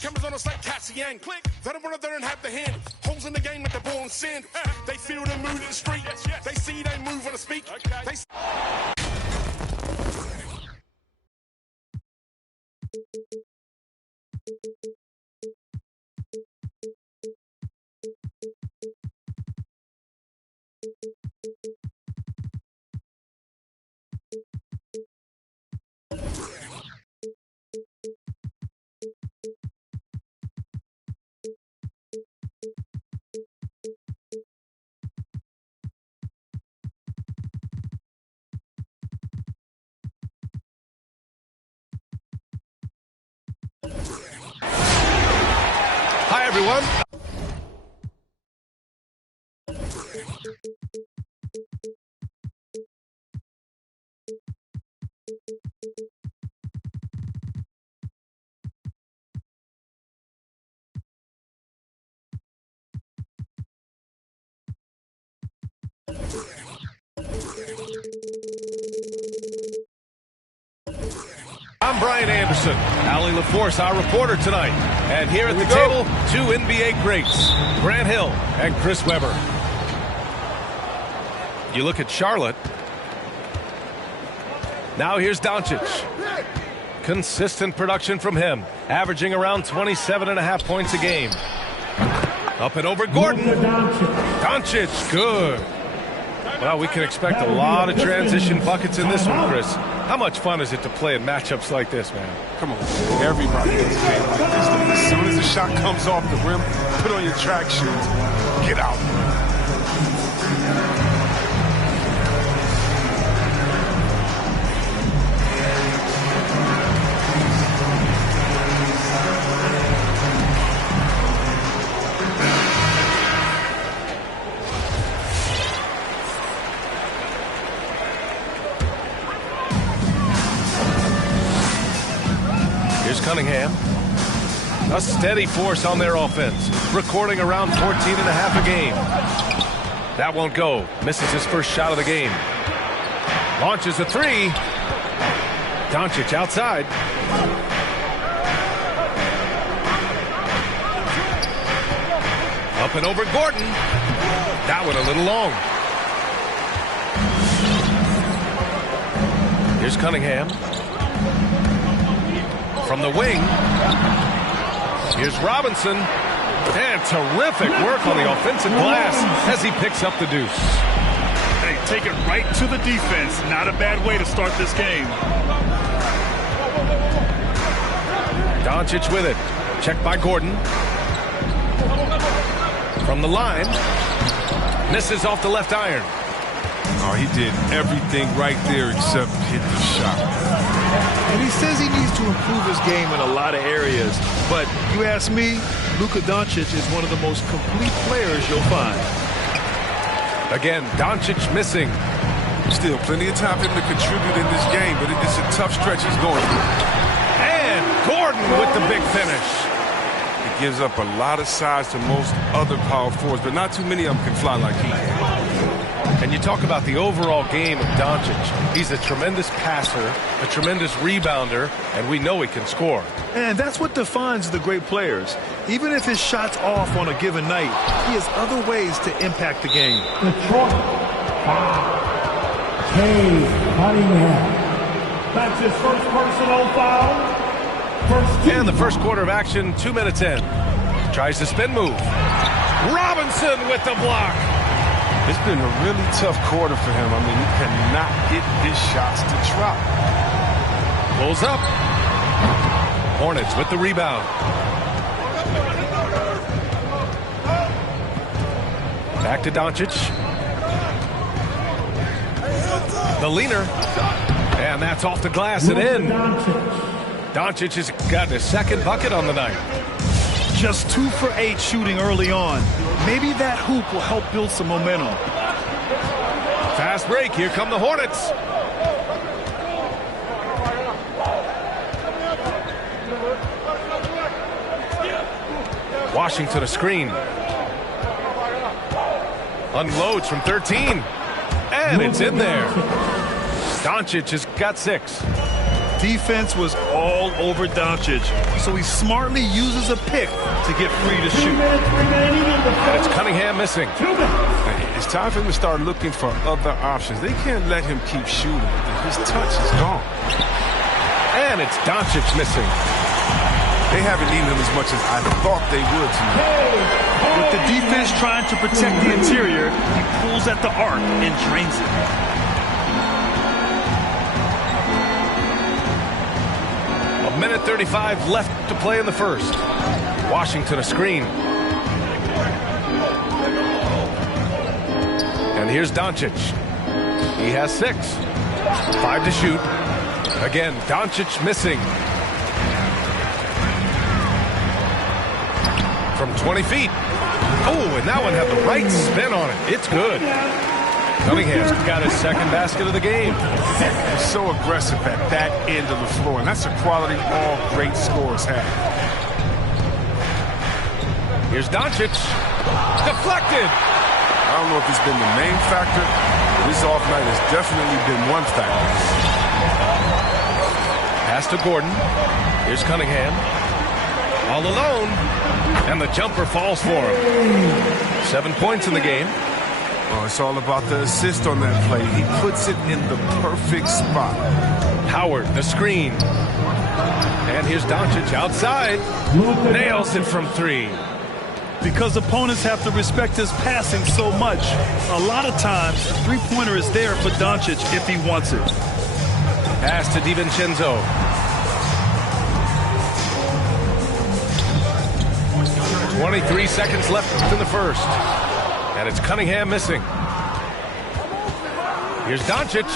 Cameras on us like Cassian. Click. They don't want to and have the hand. Holes in the game with the ball and sand. They feel the mood in the street. They see they move when they speak. They Hi, everyone. I'm Brian Anderson. Allie LaForce, our reporter tonight. And here at the table, two NBA greats, Grant Hill and Chris Webber. You look at Charlotte. Now here's Doncic. Consistent production from him, averaging around 27.5 points a game. Up and over Gordon. Doncic, good. Well, we can expect a lot of transition buckets in this one, Chris. How much fun is it to play in matchups like this, man? Come on, everybody gets a game like this. As soon as the shot comes off the rim, put on your track shoes, get out. Cunningham, a steady force on their offense, recording around 14.5 a game. That won't go. Misses his first shot of the game. Launches a three. Doncic outside. Up and over Gordon. That one a little long. Here's Cunningham. From the wing, here's Robinson, and terrific work on the offensive glass as he picks up the deuce. Hey, take it right to the defense. Not a bad way to start this game. Doncic with it. Checked by Gordon. From the line, misses off the left iron. Oh, he did everything right there except hit the shot. And he says he needs to improve his game in a lot of areas. But you ask me, Luka Doncic is one of the most complete players you'll find. Again, Doncic missing. Still plenty of time for him to contribute in this game, but it's a tough stretch he's going through. And Gordon with the big finish. He gives up a lot of size to most other power forwards, but not too many of them can fly like he can. And you talk about the overall game of Doncic. He's a tremendous passer, a tremendous rebounder, and we know he can score. And that's what defines the great players. Even if his shot's off on a given night, he has other ways to impact the game. Detroit, Cade Cunningham. That's his first personal foul. And the first quarter of action, 2 minutes in. Tries the spin move. Robinson with the block. It's been a really tough quarter for him. I mean, he cannot get his shots to drop. Pulls up. Hornets with the rebound. Back to Doncic. The leaner. And that's off the glass and in. Doncic has got his second bucket on the night. Just 2 for 8 shooting early on. Maybe that hoop will help build some momentum. Fast break. Here come the Hornets. Washington a screen. Unloads from 13. And it's in there. Doncic has got 6. Defense was all over Doncic, so he smartly uses a pick to get free to shoot. 2 minutes remaining in the And it's first. Cunningham missing. 2 minutes. It's time for him to start looking for other options. They can't let him keep shooting. His touch is gone. And it's Doncic missing. They haven't needed him as much as I thought they would tonight. With the defense trying to protect the interior, he pulls at the arc and drains it. A minute 35 left to play in the first. Washington a screen. And here's Doncic. He has 6. 5 to shoot. Again, Doncic missing. From 20 feet. Oh, and that one had the right spin on it. It's good. Cunningham's got his second basket of the game. He's so aggressive at that end of the floor, and that's a quality all great scorers have. Here's Doncic. Deflected. I don't know if it's been the main factor. This off night has definitely been one factor. Pass to Gordon. Here's Cunningham. All alone. And the jumper falls for him. 7 points in the game. Oh, it's all about the assist on that play. He puts it in the perfect spot. Howard, the screen. And here's Doncic outside. Nails it from 3. Because opponents have to respect his passing so much, a lot of times, three-pointer is there for Doncic if he wants it. Pass to DiVincenzo. .23 seconds left in the first. And it's Cunningham missing. Here's Doncic.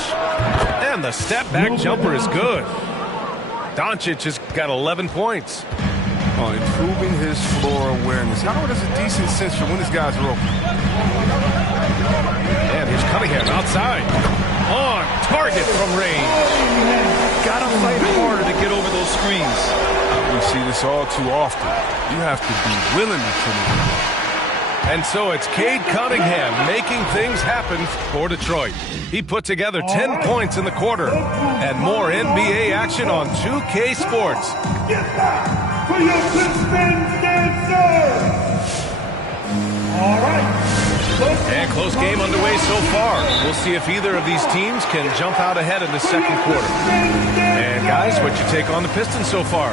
And the step-back jumper is good. Doncic has got 11 points. On improving his floor awareness. Howard has a decent sense for when his guys are open. And here's Cunningham outside. On target from range. Gotta fight harder to get over those screens. We see this all too often. You have to be willing to put it in. And so it's Cade Cunningham making things happen for Detroit. He put together 10 points in the quarter. And more NBA action on 2K Sports. Get back for your Pistons dancers. All right. And close game underway so far. We'll see if either of these teams can jump out ahead in the second quarter. And guys, what's your take on the Pistons so far?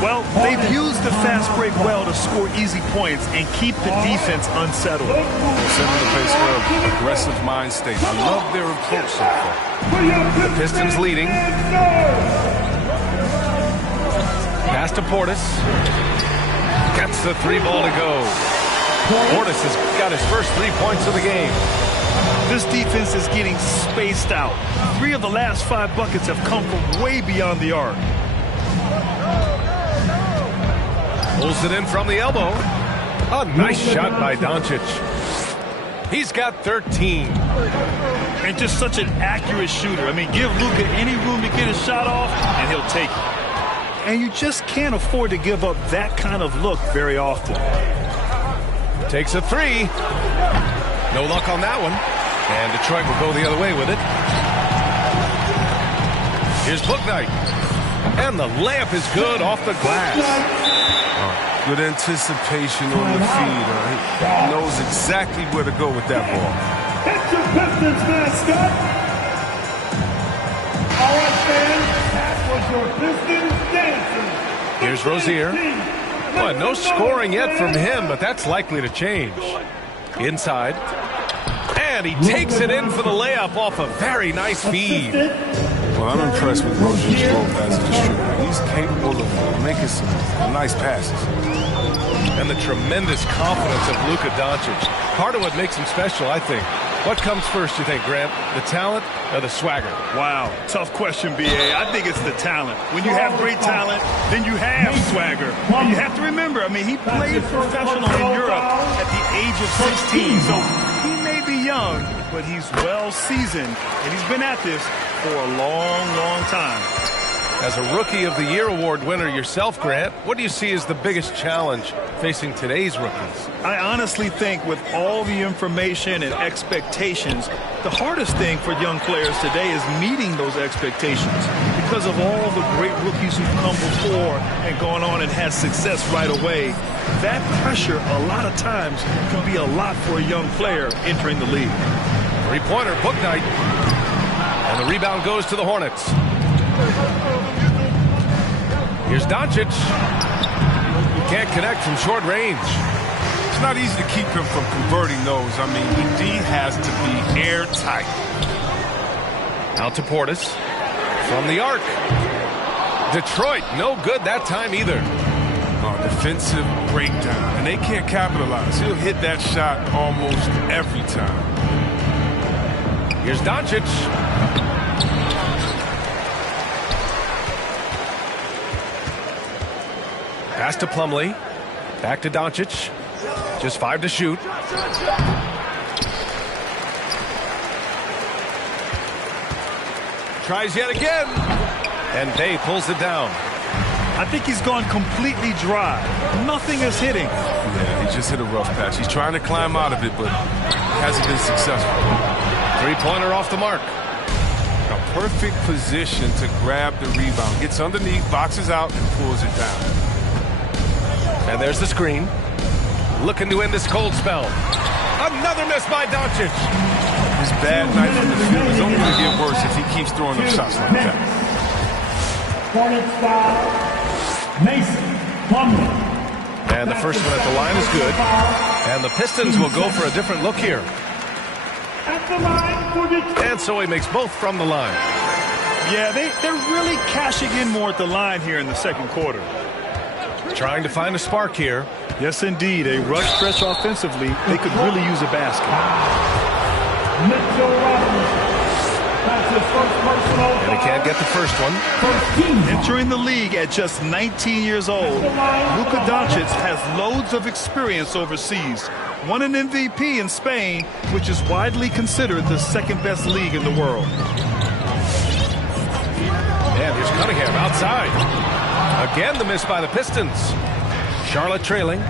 Well, they've used the fast break well to score easy points and keep the defense unsettled. Setting the pace well, aggressive mind state. I love their approach so far. The Pistons leading. Pass to Portis. Gets the 3 ball to go. Portis has got his first 3 points of the game. This defense is getting spaced out. 3 of the last 5 buckets have come from way beyond the arc. Pulls it in from the elbow. A nice shot by Doncic. He's got 13. And just such an accurate shooter. I mean, give Luka any room to get his shot off, and he'll take it. And you just can't afford to give up that kind of look very often. Takes a 3. No luck on that one. And Detroit will go the other way with it. Here's Bouknight. And the layup is good off the glass. Good anticipation on the feed. He knows exactly where to go with that ball. It's your Pistons mascot. All right, fans, that was your Pistons dancers. Here's Rozier. Well, no scoring yet from him, but that's likely to change. Inside. And he takes it in for the layup off a very nice feed. Well, I'm impressed with Rozier's growth as a distributor. He's capable of making some nice passes. And the tremendous confidence of Luka Doncic. Part of what makes him special, I think. What comes first, you think, Grant? The talent or the swagger? Wow, tough question, B.A. I think it's the talent. When you have great talent, then you have swagger. And you have to remember, I mean, he played professional in Europe at the age of 16. So he may be young, but he's well seasoned, and he's been at this for a long, long time. As a Rookie of the Year award winner yourself, Grant, what do you see as the biggest challenge facing today's rookies? I honestly think with all the information and expectations, The hardest thing for young players today is meeting those expectations because of all the great rookies who've come before and gone on and had success right away. That pressure, a lot of times, can be a lot for a young player entering the league. Three-pointer, Bouknight. And the rebound goes to the Hornets. Here's Doncic. He can't connect from short range. It's not easy to keep him from converting those. I mean, the D has to be airtight. Out to Portis. From the arc. Detroit, no good that time either. Defensive breakdown. And they can't capitalize. He'll hit that shot almost every time. Here's Doncic. Pass to Plumlee. Back to Doncic. Just 5 to shoot. Tries yet again. And Bey pulls it down. I think he's gone completely dry. Nothing is hitting. Yeah, he just hit a rough patch. He's trying to climb out of it, but he hasn't been successful. Three-pointer off the mark. A perfect position to grab the rebound. Gets underneath, boxes out, and pulls it down. And there's the screen. Looking to end this cold spell. Another miss by Doncic. His bad night from the field is only going to get worse if he keeps throwing them shots like that. Hornets foul. Mason Plumlee. And the first one at the line is good. And the Pistons will go for a different look here. At the line for the... And so he makes both from the line. Yeah, they're really cashing in more at the line here in the second quarter. Trying to find a spark here. Yes, indeed. A rush stretch offensively. They could really use a basket. Mitchell Robinson. That's his first personal And he can't get the first one. Entering the league at just 19 years old, Luka Doncic has loads of experience overseas. Won an MVP in Spain, which is widely considered the second-best league in the world. And here's Cunningham outside. Again, the miss by the Pistons. Charlotte trailing.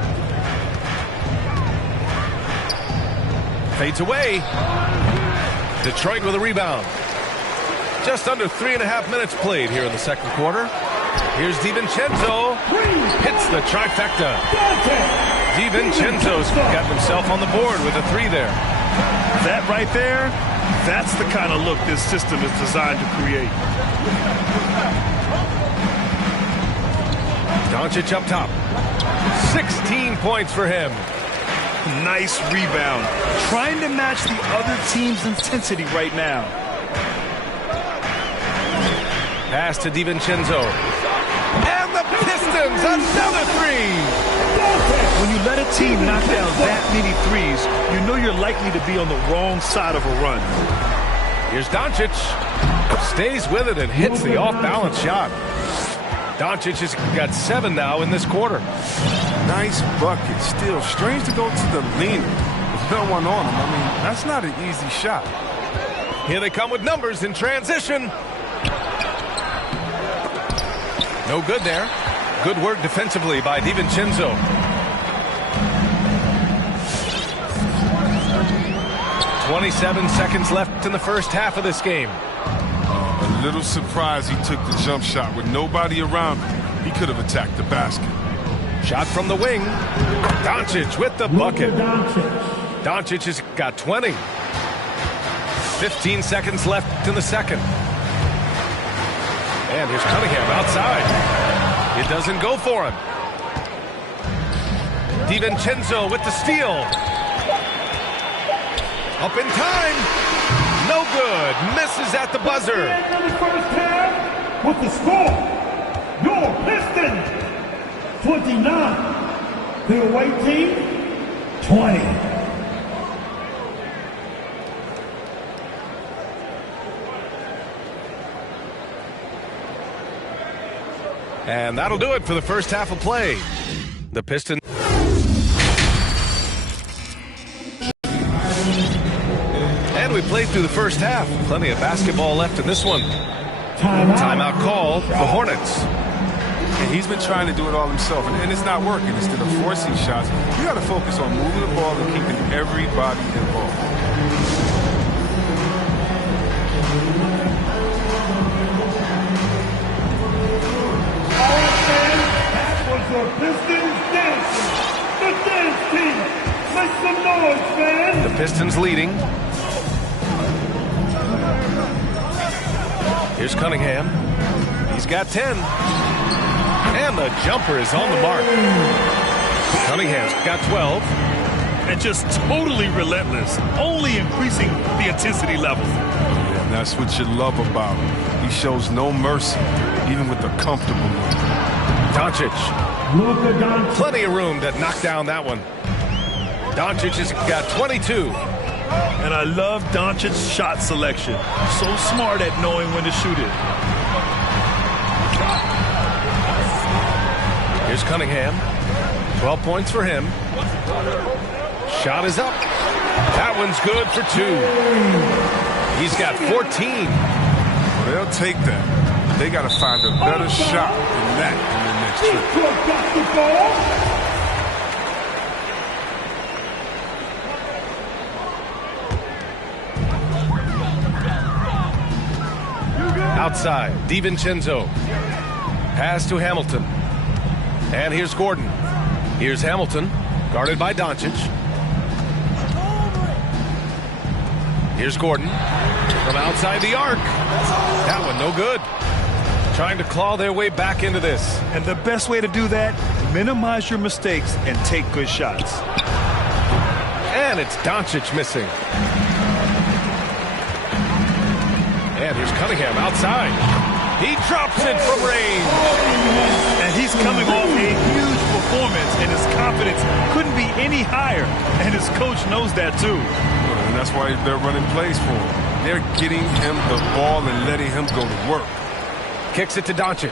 Fades away. Detroit with a rebound. Just under 3.5 minutes played here in the second quarter. Here's DiVincenzo. Hits the trifecta. DiVincenzo's got himself on the board with a 3 there. That right there, that's the kind of look this system is designed to create. Doncic up top. 16 points for him. Nice rebound. Trying to match the other team's intensity right now. Pass to DiVincenzo. And the Pistons, another 3. When you let a team knock down that many threes, you know you're likely to be on the wrong side of a run. Here's Doncic. Stays with it and hits the off-balance shot. Doncic has got 7 now in this quarter. Nice bucket. Still strange to go to the leaner with no one on him. I mean, that's not an easy shot. Here they come with numbers in transition. No good there. Good work defensively by DiVincenzo. "27 seconds left in the first half of this game. A little surprised he took the jump shot with nobody around him. He could have attacked the basket. Shot from the wing. Doncic with the bucket. Doncic has got 20. 15 seconds left in the second. And here's Cunningham outside. It doesn't go for him. DiVincenzo with the steal. Up in time. No good. Misses at the buzzer. With the score, your Pistons 29, the away team 20. And that'll do it for the first half of play. The Pistons. And we played through the first half. Plenty of basketball left in this one. Timeout call, the Hornets. And he's been trying to do it all himself, and it's not working. Instead of forcing shots, you got to focus on moving the ball and keeping everybody involved. Pistons dancing. The dance team. Make some noise, fans. The Pistons leading. Here's Cunningham. He's got 10. And the jumper is on the mark. Cunningham's got 12. And just totally relentless, only increasing the intensity level. Yeah, and that's what you love about him. He shows no mercy, even with the comfortable look. Doncic. Luka Doncic. Plenty of room to knock down that one. Doncic has got 22. And I love Doncic's shot selection. So smart at knowing when to shoot it. Here's Cunningham. 12 points for him. Shot is up. That one's good for 2. He's got 14. Well, they'll take that. They got to find a better shot than that in the next trip. Got the ball. Outside, DiVincenzo. Pass to Hamilton. And here's Gordon. Here's Hamilton, guarded by Doncic. Here's Gordon from outside the arc. That one no good. Trying to claw their way back into this. And the best way to do that, minimize your mistakes and take good shots. And it's Doncic missing. And here's Cunningham outside. He drops it from range. And he's coming off a huge performance, and his confidence couldn't be any higher. And his coach knows that too. And that's why they're running plays for him. They're getting him the ball and letting him go to work. Kicks it to Doncic.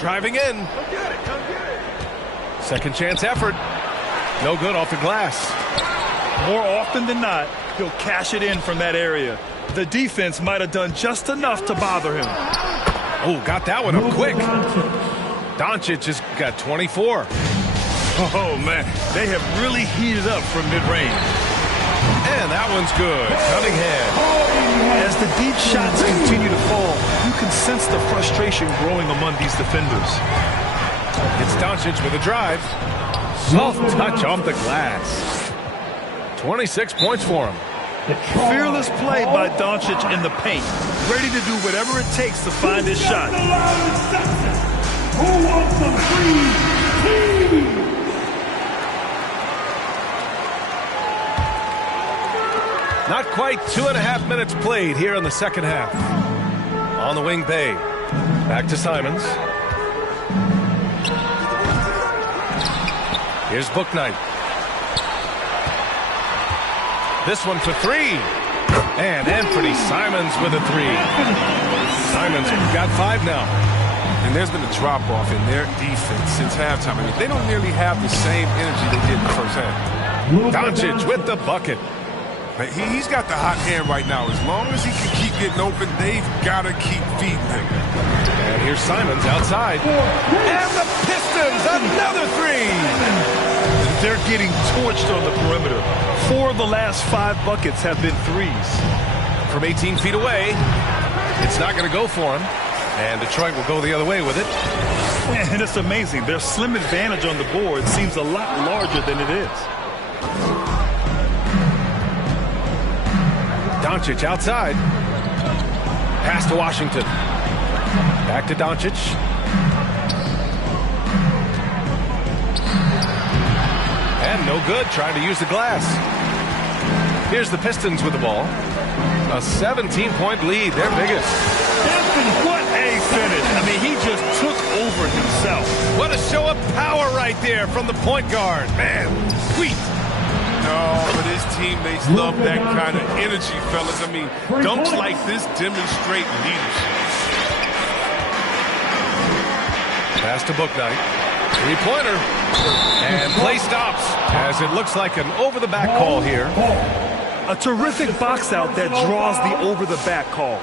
Driving in. Second chance effort. No good off the glass. More often than not, he'll cash it in from that area. The defense might have done just enough to bother him. Oh, got that one up quick. Doncic has got 24. Oh, man, they have really heated up from mid-range. And that one's good. Cunningham. As the deep shots continue to fall, you can sense the frustration growing among these defenders. It's Doncic with a drive. Soft touch off the glass. 26 points for him. Fearless play by Doncic in the paint. Ready to do whatever it takes to find his shot. Who wants some free? Not quite 2.5 minutes played here in the second half. On the wing, Bay. Back to Simons. Here's Bouknight. This one for 3. And Anthony Simons with a 3. Simons got 5 now. And there's been a drop-off in their defense since halftime. I mean, they don't nearly have the same energy they did in the first half. Doncic with the bucket. He's got the hot hand right now. As long as he can keep getting open, they've got to keep feeding him. And here's Simons outside. And the Pistons, another 3. They're getting torched on the perimeter. 4 of the last 5 buckets have been threes. From 18 feet away, it's not going to go for him. And Detroit will go the other way with it. And it's amazing. Their slim advantage on the board seems a lot larger than it is. Doncic outside. Pass to Washington. Back to Doncic. And no good, trying to use the glass. Here's the Pistons with the ball. A 17-point lead, their biggest. What a finish. I mean, he just took over himself. What a show of power right there from the point guard. Man, sweet. No, but his teammates love that kind of energy, fellas. I mean, dunks like this demonstrate leadership. Pass to Bouknight. Three-pointer. And play stops as it looks like an over-the-back call here. A terrific box out that draws the over-the-back call.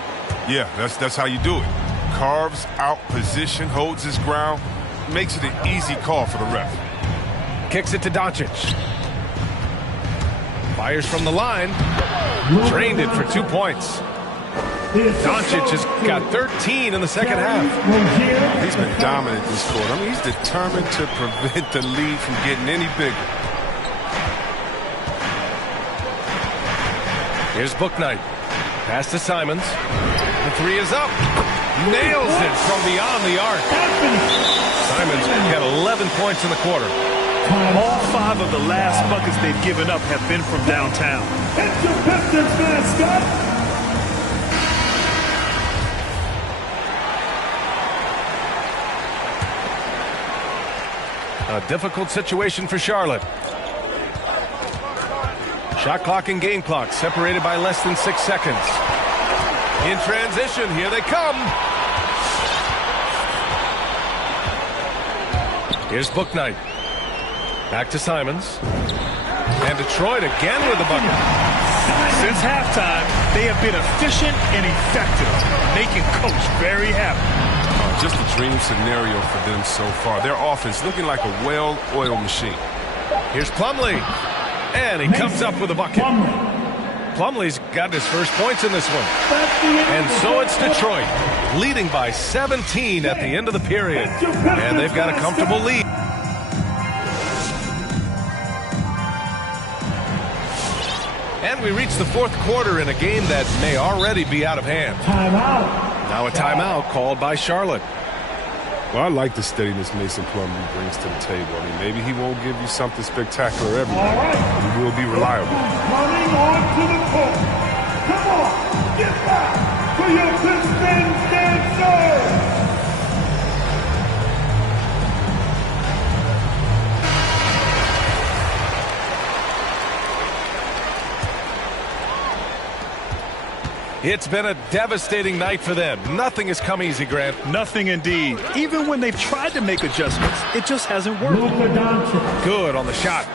Yeah, that's how you do it. Carves out position, holds his ground, makes it an easy call for the ref. Kicks it to Doncic. Fires from the line. Drained it for 2 points. Doncic has got 13 in the second half. He's been dominant this quarter. I mean, he's determined to prevent the lead from getting any bigger. Here's Bouknight. Pass to Simons. The three is up. Nails it from beyond the arc. Simons had 11 points in the quarter. All 5 of the last buckets they've given up have been from downtown. It's your Pistons mascot. A difficult situation for Charlotte. Shot clock and game clock separated by less than 6 seconds. In transition, here they come. Here's Bouknight. Back to Simons. And Detroit again with the bucket. Since halftime, they have been efficient and effective, making Coach very happy. Just a dream scenario for them so far. Their offense looking like a well-oiled machine. Here's Plumlee. And he comes up with a bucket. Plumlee's got his first points in this one. And so it's Detroit, leading by 17 at the end of the period. And they've got a comfortable lead. And we reach the fourth quarter in a game that may already be out of hand. Now a timeout called by Charlotte. Well, I like the steadiness Mason Plumlee brings to the table. I mean, maybe he won't give you something spectacular every night, but he will be reliable. Running onto the court. Come on, get back to your Pistons dancers. It's been a devastating night for them. Nothing has come easy, Grant. Nothing indeed. Even when they've tried to make adjustments, it just hasn't worked. Good on the shot.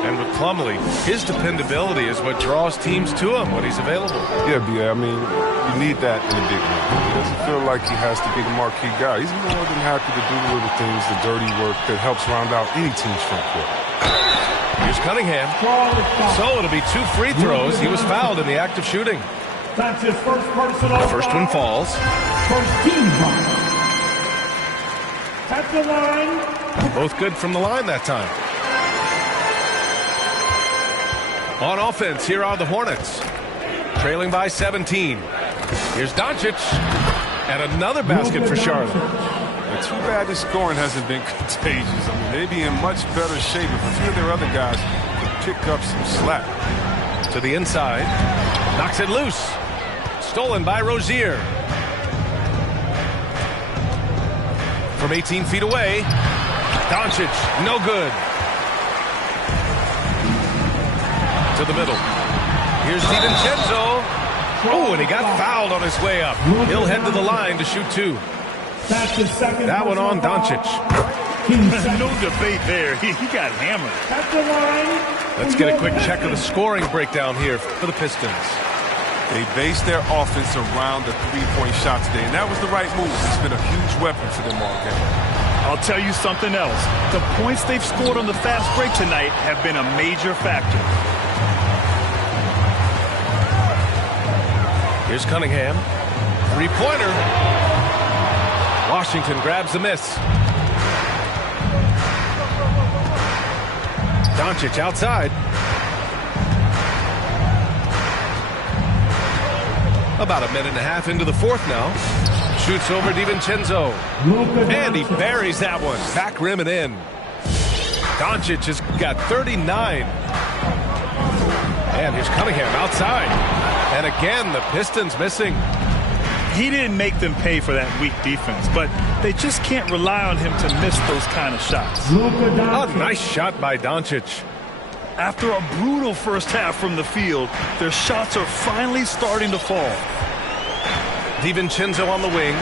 And with Plumlee, his dependability is what draws teams to him when he's available. Yeah, B.A., I mean, you need that in a big man. He doesn't feel like he has to be the marquee guy. He's more than happy to do the little things, the dirty work that helps round out any team's front court. Here's Cunningham. So it'll be 2 free throws. He was fouled in the act of shooting. That's his first personal The first one falls. First team foul. At the line. Both good from the line that time. On offense, here are the Hornets. Trailing by 17. Here's Doncic. And another basket for Charlotte. Too bad the scoring hasn't been contagious. I mean, they'd be in much better shape if a few of their other guys could pick up some slack. To the inside. Knocks it loose. Stolen by Rozier. From 18 feet away. Doncic, no good. To the middle. Here's DiVincenzo. Oh, and he got fouled on his way up. He'll head to the line to shoot 2. That's his second. That one on Doncic. No debate there. He got hammered. At the line. Let's get a quick check of the scoring breakdown here for the Pistons. They based their offense around the three-point shot today, and that was the right move. It's been a huge weapon for them all game. I'll tell you something else. The points they've scored on the fast break tonight have been a major factor. Here's Cunningham. Three-pointer. Washington grabs the miss. Doncic outside. About a minute and a half into the fourth now. Shoots over DiVincenzo. And he buries that one. Back rim and in. Doncic has got 39. And here's Cunningham outside. And again, the Pistons missing. He didn't make them pay for that weak defense, but they just can't rely on him to miss those kind of shots. A nice shot by Doncic. After a brutal first half from the field, their shots are finally starting to fall. DiVincenzo on the wing.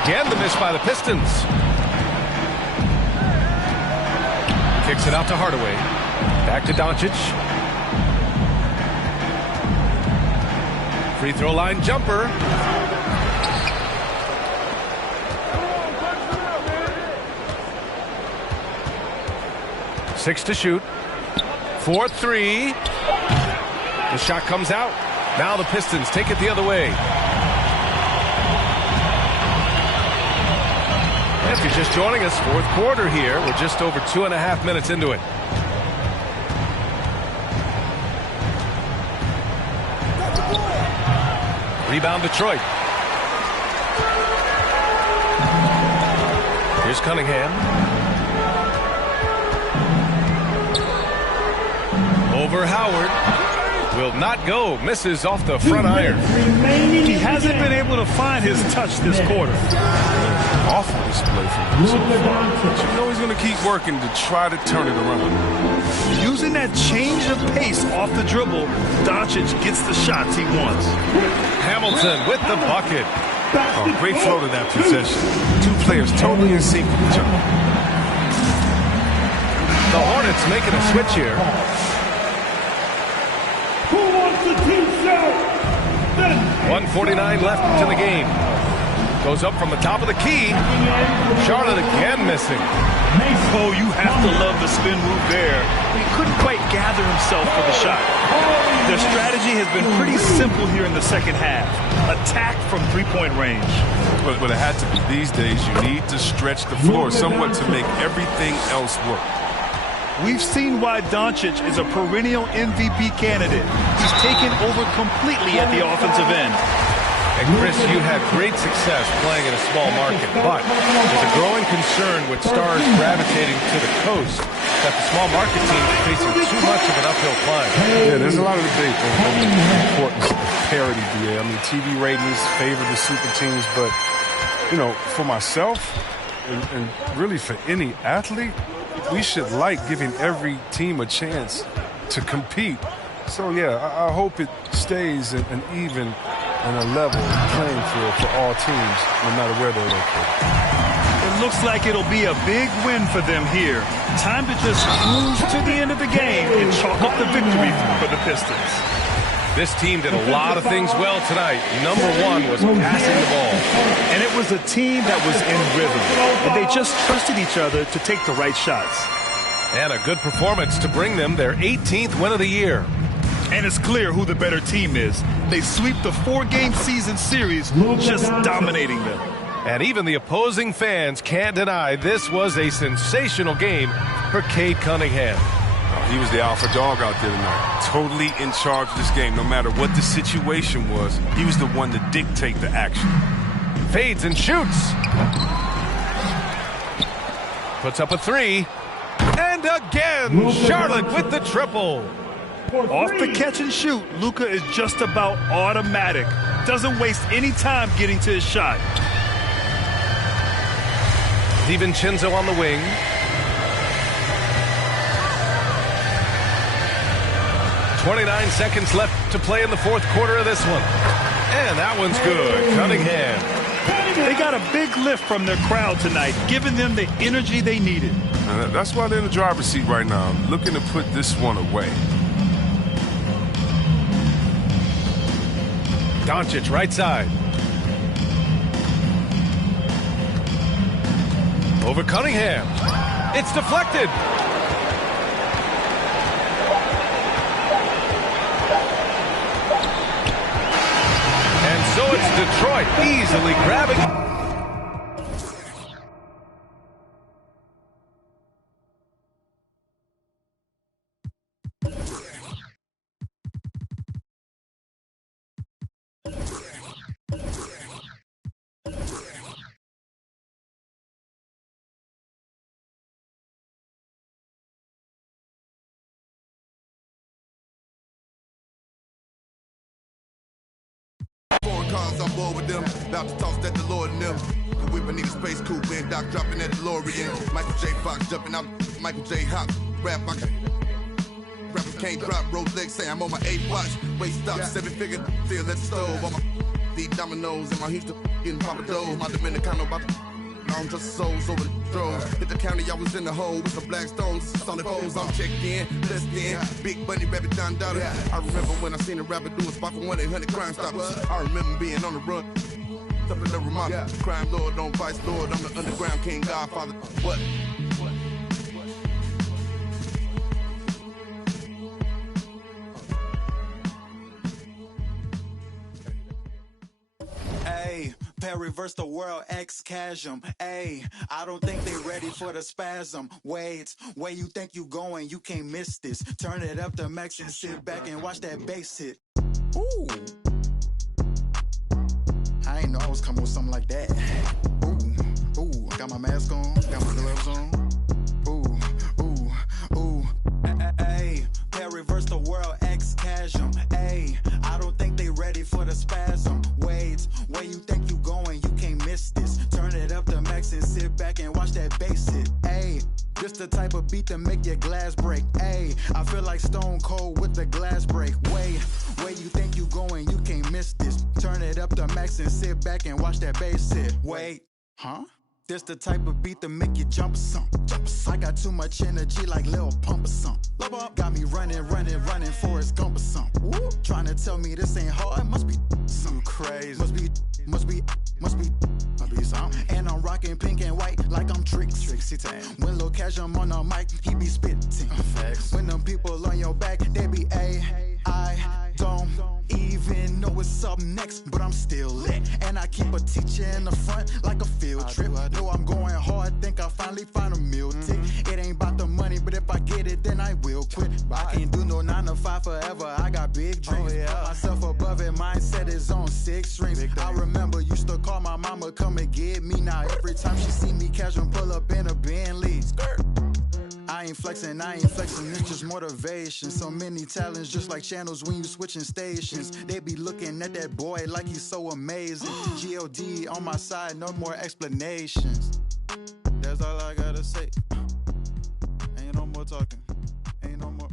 Again, the miss by the Pistons. Kicks it out to Hardaway. Back to Doncic. Free throw line jumper. Six to shoot. 4-3. The shot comes out. Now the Pistons take it the other way. If you're just joining us, fourth quarter here. We're just over 2.5 minutes into it. Rebound Detroit. Here's Cunningham. Over Howard. Will not go. Misses off the front iron. He hasn't been able to find his touch this quarter. Awful display from him so far. But you know he's going to keep working to try to turn it around. Using that change of pace off the dribble, Doncic gets the shots he wants. Hamilton with the bucket. Oh, great flow to that possession. Two players totally in sync with each other. The Hornets making a switch here. Who wants the team shout? 1:49 left in the game. Goes up from the top of the key. Charlotte again missing. Oh, you have to love the spin move there. He couldn't quite gather himself for the shot. Their strategy has been pretty simple here in the second half. Attack from three-point range. But it had to be. These days, you need to stretch the floor somewhat to make everything else work. We've seen why Doncic is a perennial MVP candidate. He's taken over completely at the offensive end. And Chris, you had great success playing in a small market, but there's a growing concern with stars gravitating to the coast that the small market teams are facing too much of an uphill climb. Yeah, there's a lot of debate on the importance of parity, BA. I mean, TV ratings favor the super teams, but, you know, for myself and really for any athlete, we should like giving every team a chance to compete. So, yeah, I hope it stays an even and a level playing field for all teams, no matter where they're located. It looks like it'll be a big win for them here. Time to just cruise to the end of the game and chalk up the victory for the Pistons. This team did a lot of things well tonight. Number one was passing the ball. And it was a team that was in rhythm. And they just trusted each other to take the right shots. And a good performance to bring them their 18th win of the year. And it's clear who the better team is. They sweep the 4-game season series, just dominating them. And even the opposing fans can't deny this was a sensational game for Cade Cunningham. He was the alpha dog out there tonight. Totally in charge of this game. No matter what the situation was, he was the one to dictate the action. Fades and shoots. Puts up a three. And again, Charlotte with the triple. Off the catch and shoot, Luka is just about automatic. Doesn't waste any time getting to his shot. DiVincenzo on the wing. .29 seconds left to play in the fourth quarter of this one. And that one's good. Cunningham. They got a big lift from their crowd tonight, giving them the energy they needed. That's why they're in the driver's seat right now, looking to put this one away. Doncic right side. Over Cunningham. It's deflected. And so it's Detroit easily grabbing. Cars on board with them, about to toss that DeLorean in them. The whip, I need a space coupe, and Doc dropping that DeLorean. Michael J. Fox jumping out, Michael J. Hop, rapper can't drop, road legs, say I'm on my 8 watch. Wait, stop, 7-figure, still at the stove. On my these dominoes, and my Houston getting Papa Doe. My Dominicano about to long just souls over the drove. Hit the county, I was in the hole with some black stones. Solid foes, I'm checked in, blessed in. Big Bunny, Rabbit, Don Dada. I remember when I seen a rapper do a spot for 1-800 Crime Stoppers. I remember being on the run. Something to remind me. Crime Lord, don't vice Lord. I'm the underground king, Godfather. What? reverse the world, X-Chasm. Ayy, I don't think they ready for the spasm. Wait, where you think you going? You can't miss this. Turn it up to max and sit back and watch that bass hit. Ooh. I ain't know I was coming with something like that. Ooh, ooh, got my mask on, got my gloves on. Ooh, ooh, ooh. Ayy, reverse the world, X-Chasm. Ayy, I don't think they ready for the spasm. Wait, where you think you going? You can't miss this. Turn it up to max and sit back and watch that bass hit. Ayy, this the type of beat that make your glass break. Ayy, I feel like Stone Cold with the glass break. Wait, where you think you going? You can't miss this. Turn it up to max and sit back and watch that bass hit. Wait, huh? This the type of beat that make you jump or something. I got too much energy like Lil Pump or something. Got me running, Forrest Gump or something. Trying to tell me this ain't hard, must be something crazy. Must be something. And I'm rocking pink and white like I'm Trixie Tan. When Lil Cashum on the mic, he be spitting. When them people on your back, they be I don't even know what's up next, but I'm still lit. And I keep a teacher in the front like a field trip. Know I'm going hard, think I finally find a meal tick. It ain't about the money, but if I get it, then I will quit. I can't do no 9 to 5 forever, I got big dreams. Put myself above it, mindset is on 6 strings. I remember used to call my mama, come and get me. Now every time she see me casual, pull up in a Bentley. I ain't flexing, it's just motivation. So many talents, just like channels when you switching stations. They be looking at that boy like he's so amazing. G.O.D. on my side, no more explanations. That's all I gotta say. Ain't no more talking, ain't no more.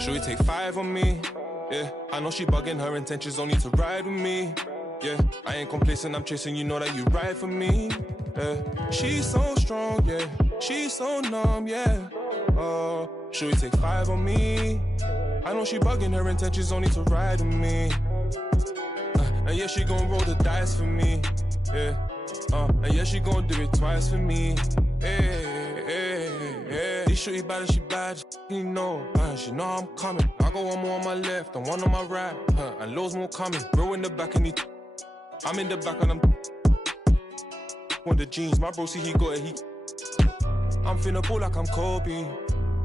Should we take 5 on me? Yeah, I know she bugging, her intentions only to ride with me. Yeah, I ain't complacent, I'm chasing, you know that you ride for me. Yeah, she's so strong, yeah, she's so numb, yeah. Oh, should we take 5 on me? I know she bugging, her intentions only to ride with me. And yeah, she gon' roll the dice for me. Yeah, and yeah, she gon' do it twice for me. These shorty bad and she bad, you know. She know I'm coming. I got one more on my left and one on my right. And loads more coming. Bro in the back and I'm in the back and I'm on the jeans. My bro see he got it. I'm finna ball like I'm Kobe.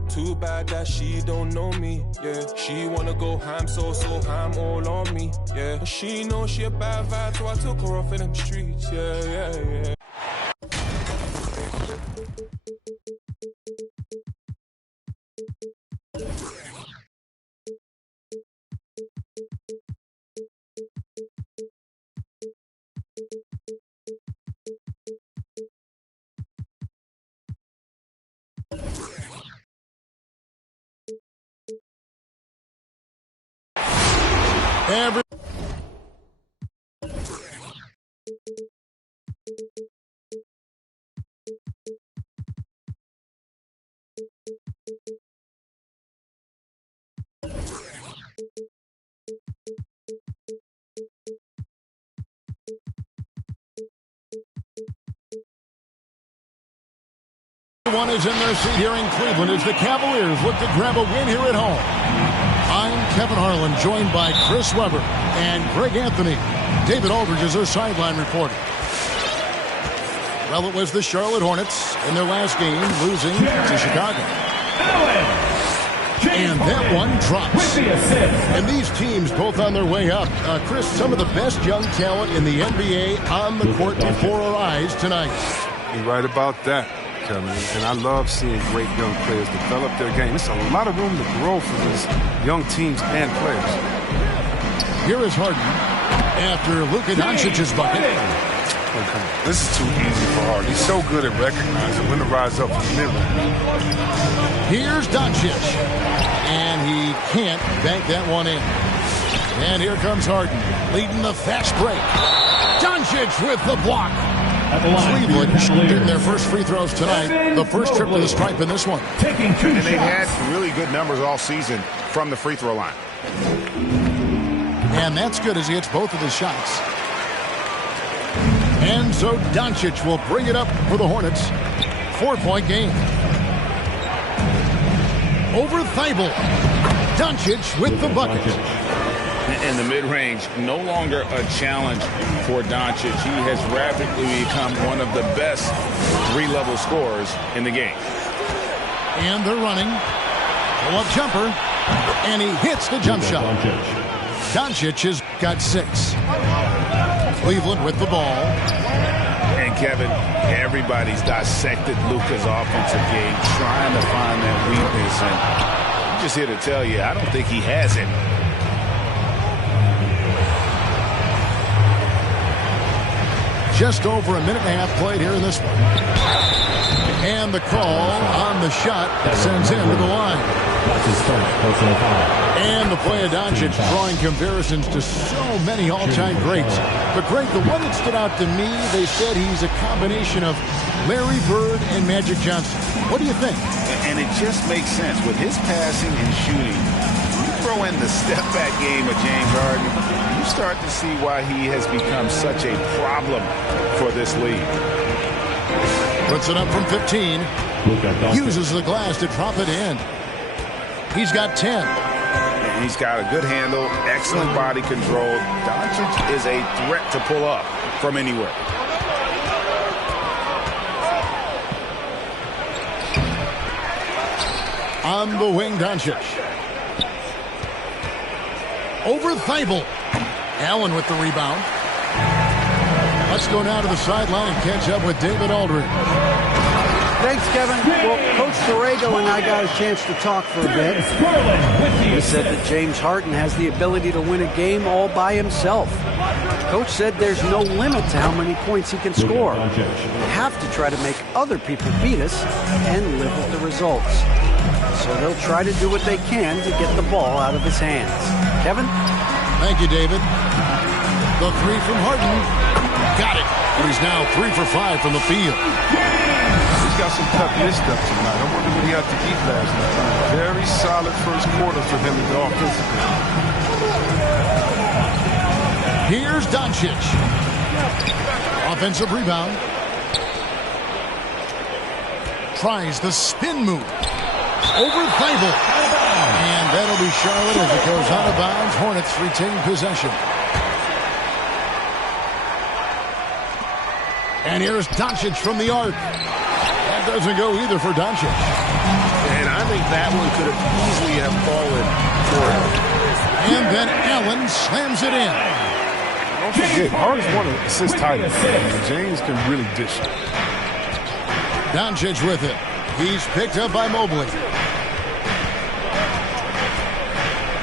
Too bad that she don't know me. Yeah, she wanna go ham, so ham all on me. Yeah, and she know she a bad vibe, so I took her off in them streets. Yeah. One is in their seat here in Cleveland as the Cavaliers look to grab a win here at home. I'm Kevin Harlan, joined by Chris Webber and Greg Anthony. David Aldridge is our sideline reporter. Well, it was the Charlotte Hornets in their last game, losing to Chicago. And that one drops. And these teams both on their way up. Chris, some of the best young talent in the NBA on the court before our eyes tonight. You're right about that, Kevin. And I love seeing great young players develop their game. It's a lot of room to grow for these young teams and players. Here is Harden after Luka Doncic's bucket. This is too easy for Harden. He's so good at recognizing when to rise up from the middle. Here's Doncic. And he can't bank that one in. And here comes Harden, leading the fast break. Doncic with the block. Cleveland shooting their first free throws tonight. The first trip to the stripe in this one. And they've had really good numbers all season from the free throw line. And that's good as he hits both of his shots. And so Doncic will bring it up for the Hornets. 4-point game. Over Thibault. Doncic with the bucket. In the mid-range, no longer a challenge for Doncic. He has rapidly become one of the best three-level scorers in the game. And they're running. Pull-up jumper. And he hits the jump shot. Doncic has got 6. Cleveland with the ball. And Kevin, everybody's dissected Luka's offensive game, trying to find that weakness. And I'm just here to tell you, I don't think he has it. Just over a minute and a half played here in this one. And the call on the shot that sends him to the line. And the play of Doncic drawing comparisons to so many all-time greats. But Greg, the one that stood out to me, they said he's a combination of Larry Bird and Magic Johnson. What do you think? And it just makes sense. With his passing and shooting, you throw in the step-back game of James Harden, you start to see why he has become such a problem for this league. Puts it up from 15. Uses the glass to drop it in. He's got 10. And he's got a good handle, excellent body control. Doncic is a threat to pull up from anywhere. On the wing, Doncic. Over Thibault. Allen with the rebound. Let's go now to the sideline and catch up with David Aldridge. Thanks, Kevin. Well, Coach Borrego and I got a chance to talk for a bit. He said that James Harden has the ability to win a game all by himself. Coach said there's no limit to how many points he can score. We have to try to make other people beat us and live with the results. So they'll try to do what they can to get the ball out of his hands. Kevin? Thank you, David. The three from Harden. Got it. And he's now 3 for 5 from the field. He's got some tough missteps tonight. I wonder what he had to eat last night. Very solid first quarter for him in the offensive game. Here's Doncic. Offensive rebound. Tries the spin move. Over Thibault. And that'll be Charlotte as it goes out of bounds. Hornets retain possession. And here's Doncic from the arc. That doesn't go either for Doncic. And I think that one could have easily have fallen for him. And then Allen slams it in. Don't forget, Harden's won an assist title. James can really dish it. Doncic with it. He's picked up by Mobley.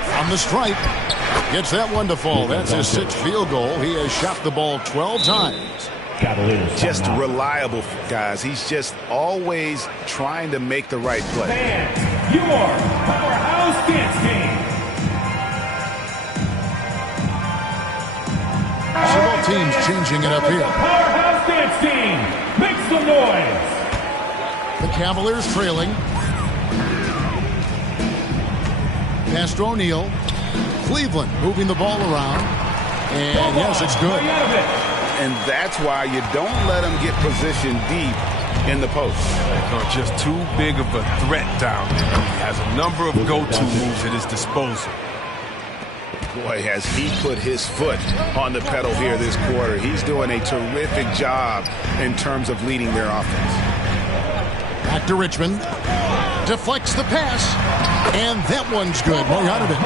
From the stripe. Gets that one to fall. That's his 6th field goal. He has shot the ball 12 times. Just reliable, guys. He's just always trying to make the right play. And your powerhouse dance team. So both teams changing it up here. Powerhouse dance team. Make some noise. The Cavaliers trailing. Pass to O'Neal. Cleveland moving the ball around. And yes, it's good. And that's why you don't let him get positioned deep in the post. They're just too big of a threat down there. He has a number of go-to moves at his disposal. Boy, has he put his foot on the pedal here this quarter. He's doing a terrific job in terms of leading their offense. Back to Richmond. Deflects the pass. And that one's good. Marjanovic.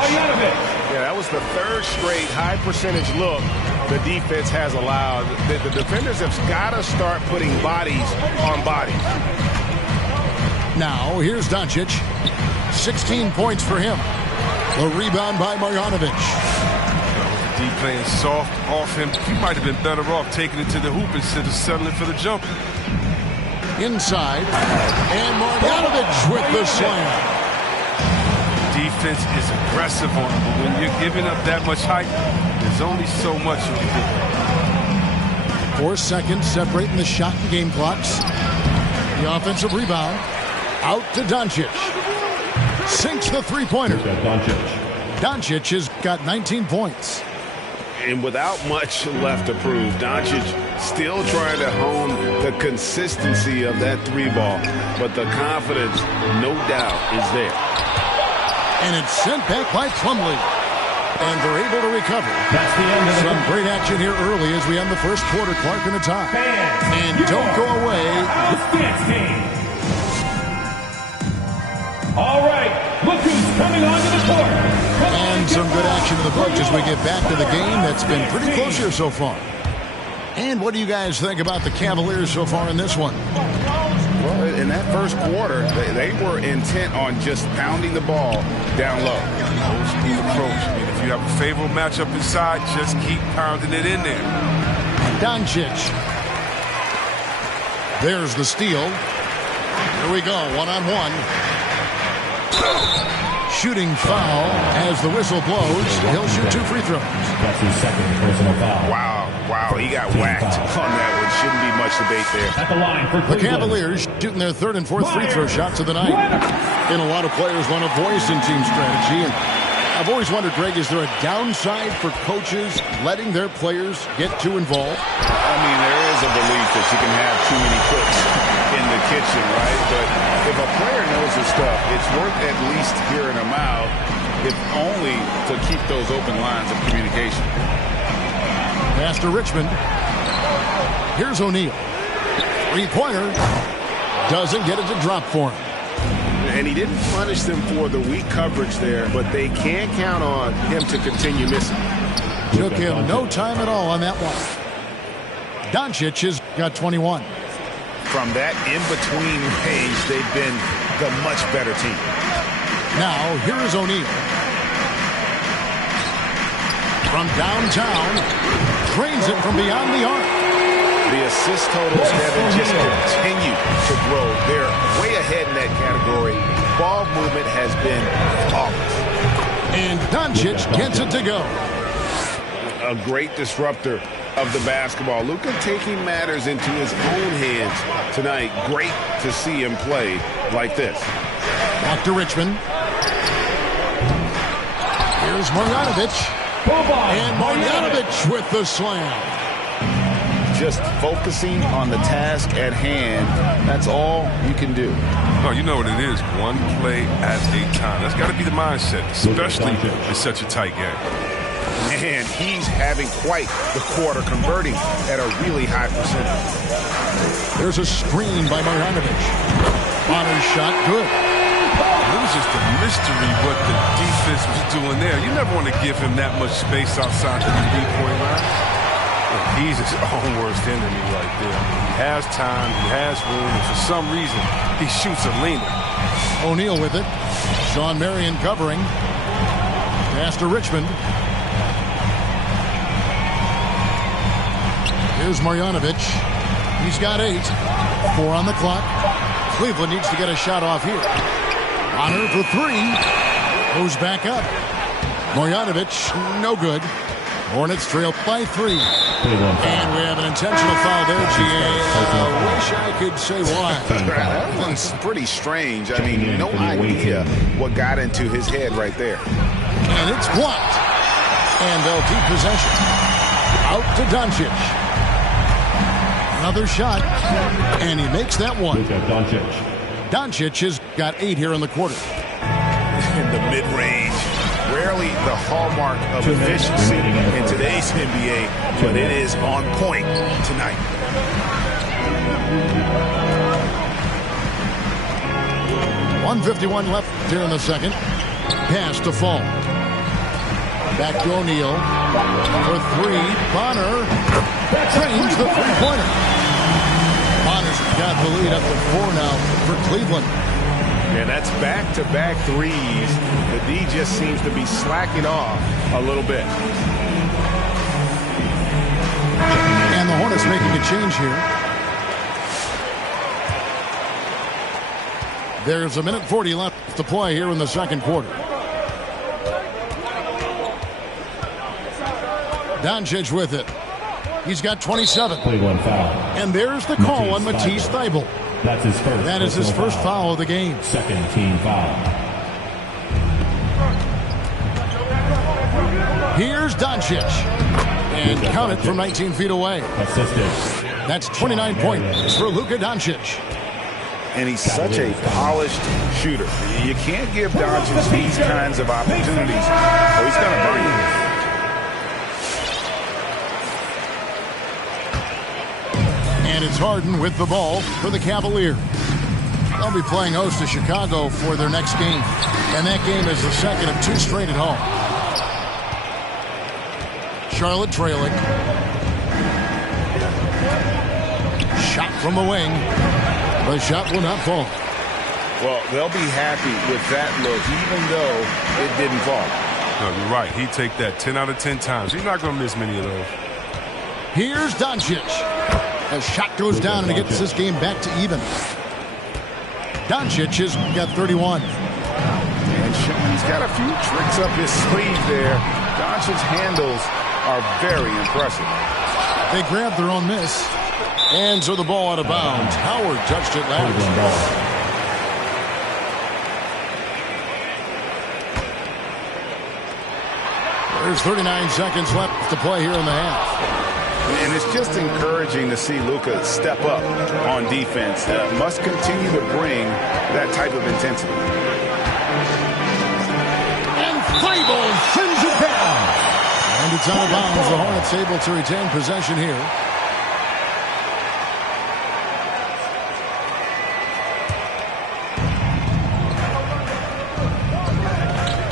Yeah, that was the 3rd straight high percentage look the defense has allowed. The defenders have got to start putting bodies on bodies. Now, here's Doncic. 16 points for him. The rebound by Marjanovic. D playing soft off him. He might have been better off taking it to the hoop instead of settling for the jumper. Inside. And Marjanovic with the slam. defense is aggressive on him, but when you're giving up that much height, there's only so much you can do. 4 seconds separating the shot and game clocks. The offensive rebound. Out to Doncic. Sinks the three-pointer. Doncic has got 19 points. And without much left to prove, Doncic still trying to hone the consistency of that three ball. But the confidence, no doubt, is there. And it's sent back by Plumlee. And they're able to recover. That's the end of some great action here early as we end the first quarter. Clark in the top. And don't go away. All right, look who's coming onto the court. And some good action in the books as we get back to the game that's been pretty close here so far. And what do you guys think about the Cavaliers so far in this one? Well, in that first quarter, they were intent on just pounding the ball down low. Old school approach. I mean, if you have a favorable matchup inside, just keep pounding it in there. Doncic. There's the steal. Here we go, one-on-one. Shooting foul as the whistle blows. He'll shoot 2 free throws. That's his second personal foul. Wow, he got whacked on that one. Shouldn't be much debate there. At the line for the Cavaliers shooting their 3rd and 4th free throw shots of the night. And a lot of players want a voice in team strategy. And I've always wondered, Greg, is there a downside for coaches letting their players get too involved? I mean, there is a belief that you can have too many cooks in the kitchen, right? But if a player knows his stuff, it's worth at least hearing them out, if only to keep those open lines of communication. Pass to Richmond. Here's O'Neal. Three-pointer. Doesn't get it to drop for him. And he didn't punish them for the weak coverage there, but they can't count on him to continue missing. Took him no time at all on that one. Doncic has got 21. From that in-between range, they've been the much better team. Now, here is O'Neal. From downtown, drains it from beyond the arc. The assist totals have just continued to grow. They're way ahead in that category. Ball movement has been flawless. And Doncic gets it to go. A great disruptor of the basketball. Luka taking matters into his own hands tonight. Great to see him play like this. Back to Richmond. Here's Marjanovic. And Marjanovic with the slam. Just focusing on the task at hand. That's all you can do. Oh, you know what it is. One play at a time. That's got to be the mindset, especially in such a tight game. And he's having quite the quarter, converting at a really high percentage. There's a screen by Marjanovic. Bonner's shot, good. It was just a mystery what the defense was doing there. You never want to give him that much space outside the 3-point line. He's his own worst enemy right there. He has time, he has room, and for some reason, he shoots a leaner. O'Neal with it. Sean Marion covering. Pass to Richmond. Here's Marjanovic. He's got 8. 4 on the clock. Cleveland needs to get a shot off here. Bonner for 3. Goes back up. Marjanovic, no good. Hornets trail by 3. And we have an intentional foul there, GA. I wish I could say why. That one's pretty strange. I mean, no idea what got into his head right there. And it's blocked. And they'll keep possession. Out to Doncic. Another shot. And he makes that one. Doncic has got 8 here in the quarter. In the mid-range. Rarely the hallmark of efficiency in today's NBA, but it is on point tonight. .151 left here in the second. Pass to Fall. Back to O'Neal. For 3. Bonner drains the three-pointer. Bonner's got the lead up to 4 now for Cleveland. And that's back-to-back threes. The D just seems to be slacking off a little bit. And the Hornets making a change here. There's 1:40 left to play here in the second quarter. Doncic with it. He's got 27. Cleveland foul. And there's the call on Matisse Thybulle. That's his first. That is his first foul of the game. Second team foul. Here's Doncic. And count it from 19 feet away. Assisted. That's 29 points for Luka Doncic. And he's such a polished shooter. You can't give Doncic these kinds of opportunities, or he's going to burn you. And it's Harden with the ball for the Cavaliers. They'll be playing host to Chicago for their next game. And that game is the second of 2 straight at home. Charlotte trailing. Shot from the wing. The shot will not fall. Well, they'll be happy with that look, even though it didn't fall. No, you're right. He'd take that 10 out of 10 times. He's not going to miss many of those. Here's Doncic. A shot goes down and he gets this game back to even. Doncic has got 31. And he's got a few tricks up his sleeve there. Doncic's handles are very impressive. They grabbed their own miss. And so the ball out of bounds. Howard touched it last. There's 39 seconds left to play here in the half. And it's just encouraging to see Luka step up on defense. Must continue to bring that type of intensity. And Thybulle sends it down. And it's out of bounds. The Hornets able to retain possession here.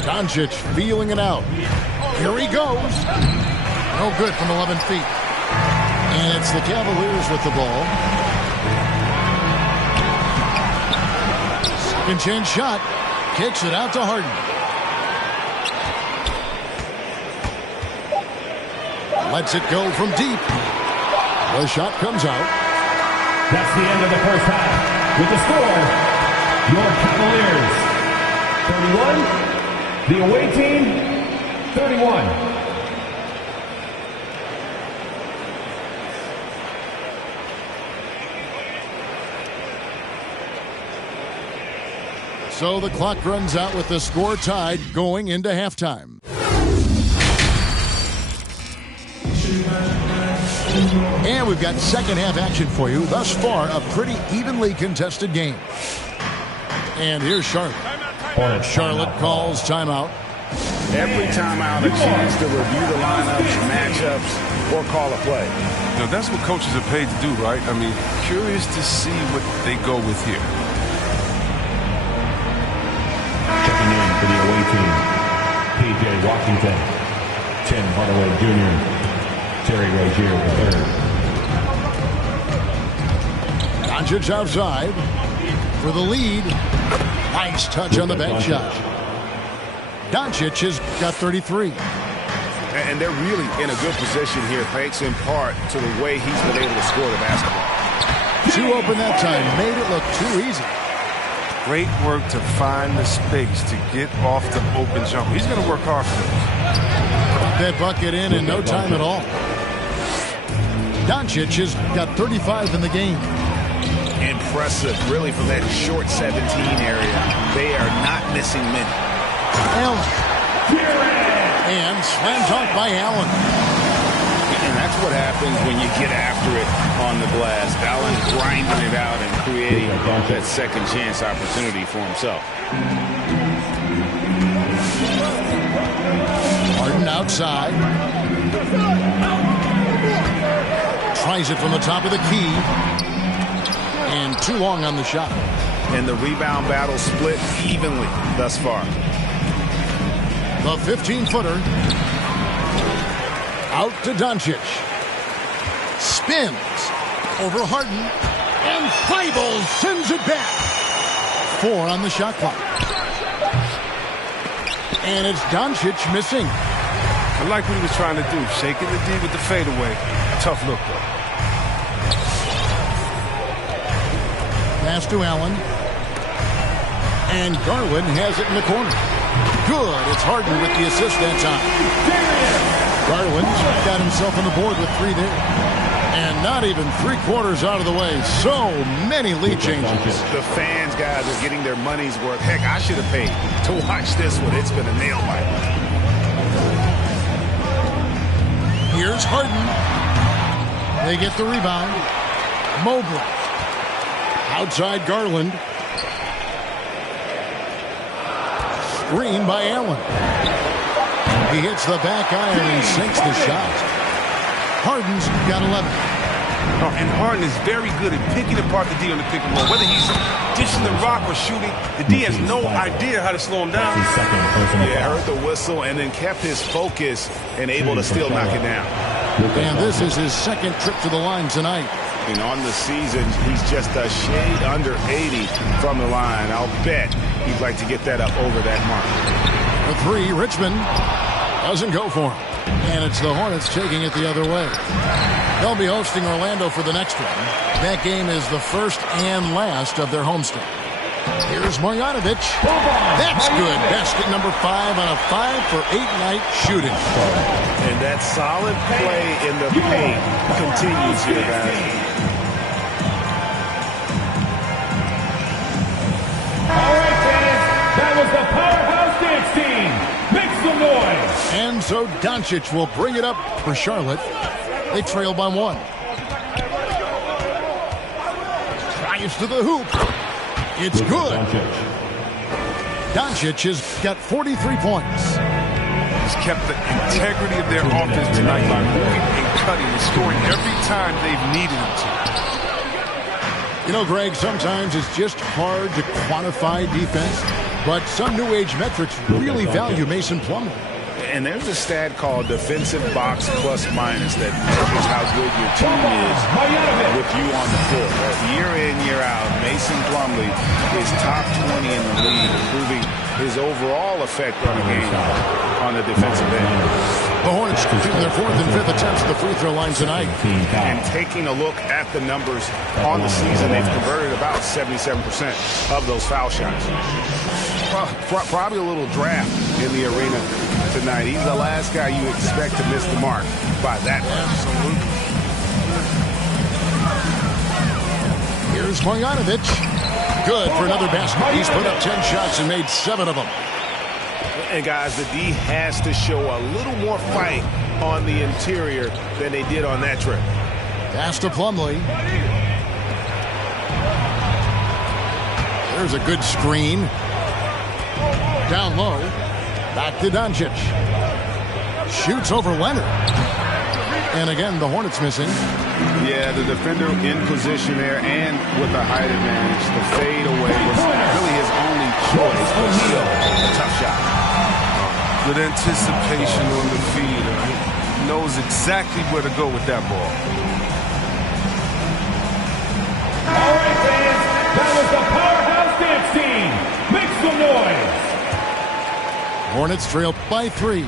Doncic feeling it out. Here he goes. No good from 11 feet. And it's the Cavaliers with the ball. Second chance shot. Kicks it out to Harden. Lets it go from deep. The shot comes out. That's the end of the first half. With the score, your Cavaliers 31, the away team 31. So the clock runs out with the score tied going into halftime. And we've got second half action for you. Thus far, a pretty evenly contested game. And here's Charlotte. Charlotte calls timeout. Every timeout, a chance to review the lineups, matchups, or call a play. You know, that's what coaches are paid to do, right? I mean, curious to see what they go with here. Checking in for the away team, P.J. Washington, Tim Hardaway Jr., Terry Rozier III. Doncic outside for the lead. Nice touch on the bank shot. Doncic has got 33. And they're really in a good position here, thanks in part to the way he's been able to score the basketball. Too open that time, made it look too easy. Great work to find the space to get off the open jump. He's going to work hard for this. Got that bucket in no time at all. Doncic has got 35 in the game. Impressive, really, from that short 17 area. They are not missing many. Allen. And slam dunk by Allen. And that's what happens when you get after it on the glass. Allen grinding it out and creating that second chance opportunity for himself. Harden outside. Tries it from the top of the key. And too long on the shot. And the rebound battle split evenly thus far. The 15-footer. Out to Doncic. Spins over Harden. And Thybulle sends it back. 4 on the shot clock. And it's Doncic missing. I like what he was trying to do. Shaking the D with the fadeaway. Tough look, though. Pass to Allen. And Garland has it in the corner. Good. It's Harden with the assist that time. Garland got himself on the board with 3 there. And not even 3/4 out of the way. So many lead changes. The fans, guys, are getting their money's worth. Heck, I should have paid to watch this one. It's been a nail biter. Here's Harden. They get the rebound. Mobley. Outside Garland. Screen by Allen. He hits the back iron and sinks the shot. Harden's got 11. And Harden is very good at picking apart the D on the pick and roll. Whether he's dishing the rock or shooting, the D has no idea how to slow him down. Yeah, heard the whistle and then kept his focus and able to still knock it down. And this is his second trip to the line tonight. And on the season, he's just a shade under 80 from the line. I'll bet he'd like to get that up over that mark. The 3, Richmond doesn't go for him. And it's the Hornets taking it the other way. They'll be hosting Orlando for the next one. That game is the first and last of their homestand. Here's Marjanovic. That's good. Basket number 5 on a 5-for-8 night shooting. And that solid play in the paint continues here, guys. All right, fans. That was the Powerhouse Dance Team. Make some noise. And so Doncic will bring it up for Charlotte. They trail by 1. Drives to the hoop. It's good. Doncic has got 43 points. He's kept the integrity of their offense tonight by moving and cutting and scoring every time they've needed him to. You know, Greg, sometimes it's just hard to quantify defense, but some new age metrics really value Mason Plumlee. And there's a stat called defensive box plus minus that measures how good your team is with you on the floor. Year in, year out, Mason Plumlee is top 20 in the league, improving his overall effect on the game on the defensive end. The Hornets shooting their 4th and 5th attempts at the free throw line tonight. And taking a look at the numbers on the season, they've converted about 77% of those foul shots. Probably a little draft in the arena tonight. He's the last guy you expect to miss the mark by that much. Here's Marjanovic. Good for another basket. He's put up 10 shots and made 7 of them. And guys, the D has to show a little more fight on the interior than they did on that trip. Pass to Plumlee. There's a good screen. Down low. Back to Doncic. Shoots over Leonard. And again, the Hornets missing. Yeah, the defender in position there and with the height advantage. The fade away was really his only choice, but still a tough shot. Good anticipation on the feed. He knows exactly where to go with that ball. All right, fans. That was the Powerhouse Dance Team. Make some noise. Hornets trail by 3.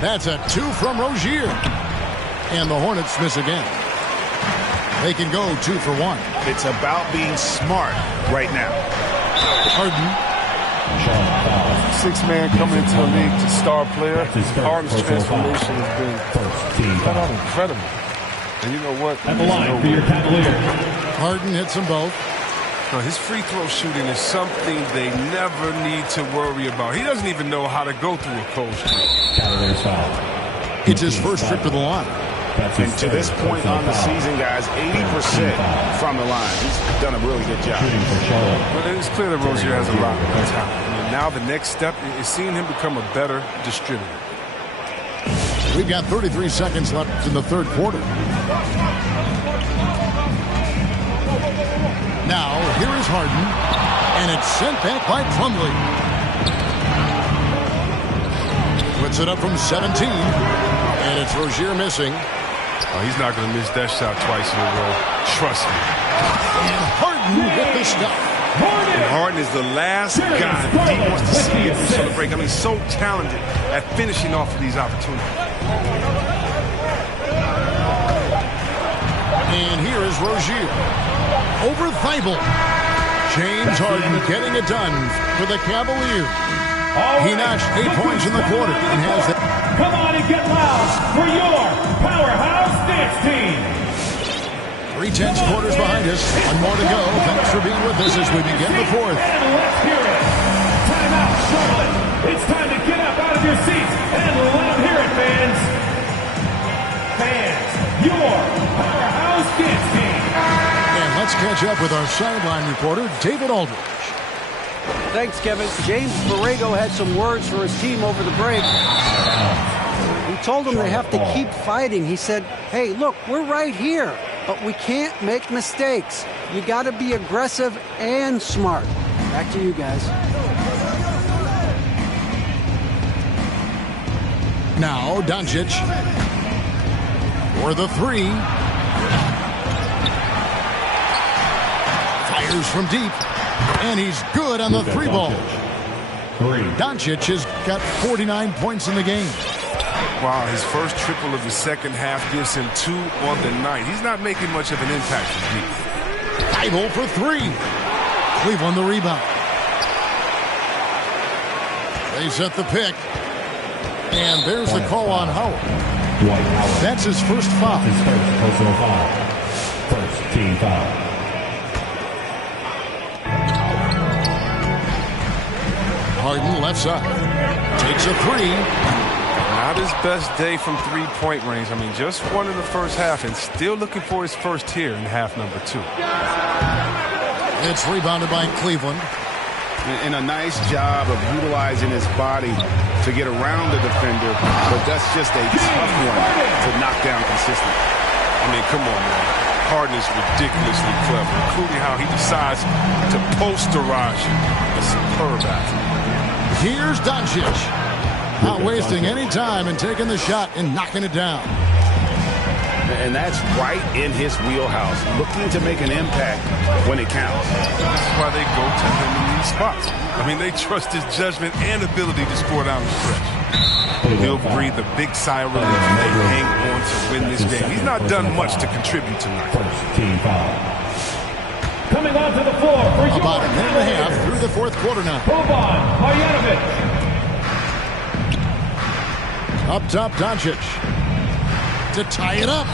That's a 2 from Rozier. And the Hornets miss again. They can go 2 for 1. It's about being smart right now. Harden. 6-man coming into the league to star player. Harden's transformation has been incredible. And you know what? At the line for your Cavaliers. Harden hits them both. No, his free throw shooting is something they never need to worry about. He doesn't even know how to go through a cold streak. Cavaliers foul. It's his first trip to the line. And to this point on the season, guys, 80% from the line. He's done a really good job. But it's clear that Rozier has a lot of talent. And now the next step is seeing him become a better distributor. We've got 33 seconds left in the third quarter. Now, here is Harden, and it's sent back by Plumlee. Puts it up from 17, and it's Rozier missing. Oh, he's not going to miss that shot twice in a row. Trust me. And Harden with the stop. And Harden is the last guy that he wants to see get this on the break. I mean, so talented at finishing off of these opportunities. And here is Rozier. Over Thibault. James Harden getting it done for the Cavaliers. He notched 8 points in the quarter and has the... Come on and get loud for your Powerhouse Dance Team. 3/10 quarters behind us. One more to go. Thanks for being with us as we begin the fourth. And let's hear it. Time out, Charlotte. It's time to get up out of your seats and let them hear it, fans. Fans, your Powerhouse Dance Team. And let's catch up with our sideline reporter, David Aldridge. Thanks, Kevin. James Borrego had some words for his team over the break. He told them they have to keep fighting. He said, hey, look, we're right here, but we can't make mistakes. You got to be aggressive and smart. Back to you guys. Now, Doncic for the three. Fires from deep. And he's good on the three ball. Doncic has got 49 points in the game. Wow, his first triple of the second half gives him 2 on the night. He's not making much of an impact from deep. Thibault for three. Cleveland the rebound. They set the pick. And there's the call on Howard. That's his first foul. His first personal foul. First team foul. Harden left side. Takes a three. Not his best day from three-point range. I mean, just won in the first half and still looking for his first here in half number 2. It's rebounded by Cleveland. And a nice job of utilizing his body to get around the defender, but that's just a tough one to knock down consistently. I mean, come on, man. Harden is ridiculously clever, including how he decides to posterize you. A superb athlete. Here's Doncic. Not wasting any time and taking the shot and knocking it down. And that's right in his wheelhouse, looking to make an impact when it counts. That's why they go to him in these spots. I mean, they trust his judgment and ability to score down the stretch. He'll breathe a big sigh of relief and they hang on to win this game. He's not done much to contribute tonight. Team foul. Coming onto the floor for about a minute and a half through the fourth quarter now. Boban Marjanovic. Up top, Doncic. To tie it up.